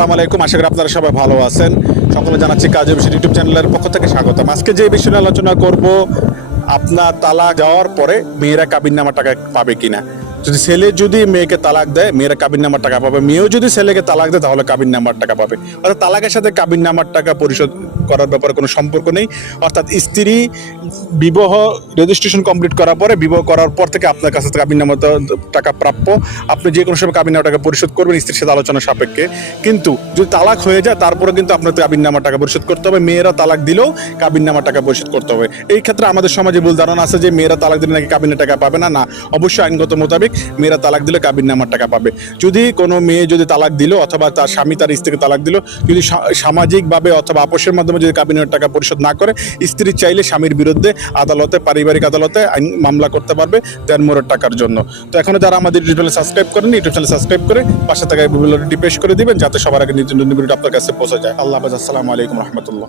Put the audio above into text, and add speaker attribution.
Speaker 1: আসসালামু আলাইকুম। আশা করি আপনারা সবাই ভালো আছেন। সকলে জানাচ্ছি কাজে বিষয় ইউটিউব চ্যানেলের পক্ষ থেকে স্বাগতম। আজকে যে বিষয় আলোচনা করব, আপনার তালা যাওয়ার পরে মেয়েরা কাবিন নামার টাকা পাবে কিনা। যদি ছেলে যদি মেয়েকে তালাক দেয়, মেয়েরা কাবিন নামার টাকা পাবে। মেয়েও যদি ছেলেকে তালাক দেয়, তাহলে কাবিন নামার টাকা পাবে। অর্থাৎ তালাকের সাথে কাবিন নামার টাকা পরিশোধ করার ব্যাপারে কোনো সম্পর্ক নেই। অর্থাৎ স্ত্রী বিবাহ রেজিস্ট্রেশন কমপ্লিট করার পরে, বিবাহ করার পর থেকে আপনার কাছে কাবিন নামার টাকা প্রাপ্য। আপনি যে কোনো সময় কাবিন নামার টাকা পরিশোধ করবেন স্ত্রীর সাথে আলোচনা সাপেক্ষে। কিন্তু যদি তালাক হয়ে যায় তারপরে কিন্তু আপনার কাবিন নামার টাকা পরিশোধ করতে হবে। মেয়েরা তালাক দিলেও কাবিন নামার টাকা পরিশোধ করতে হবে। এই ক্ষেত্রে আমাদের সমাজে ভুল ধারণা আছে যে, মেয়েরা তালাক দিলে নাকি কাবিনের টাকা পাবে না? না। অবশ্যই আইনগত মোতাবেক মেয়েরা তালাক দিলে কাবিন নামার টাকা পাবে। যদি কোনো মেয়ে যদি তালাক দিল অথবা তার স্বামী তার স্ত্রীকে তালাক দিল, যদি সামাজিকভাবে অথবা আপোষের মাধ্যমে যদি কাবিনের টাকা পরিশোধ না করে, স্ত্রী চাইলে স্বামীর বিরুদ্ধে আদালতে, পারিবারিক আদালতে মামলা করতে পারবে মোড়ের টাকার জন্য। তো এখনও যারা আমাদের ইউটিউব চ্যানেল সাবস্ক্রাইব করেন ইউটিউব চ্যানেল সাবস্ক্রাইব করে পাশে থাকা বিভিন্ন প্রেস করে দিবেন, যাতে সবার আগে নিত্য নতুন আপনার কাছে পৌঁছে যায়। আল্লাহ আসসালামু আলাইকুম রহমতুল্লাহ।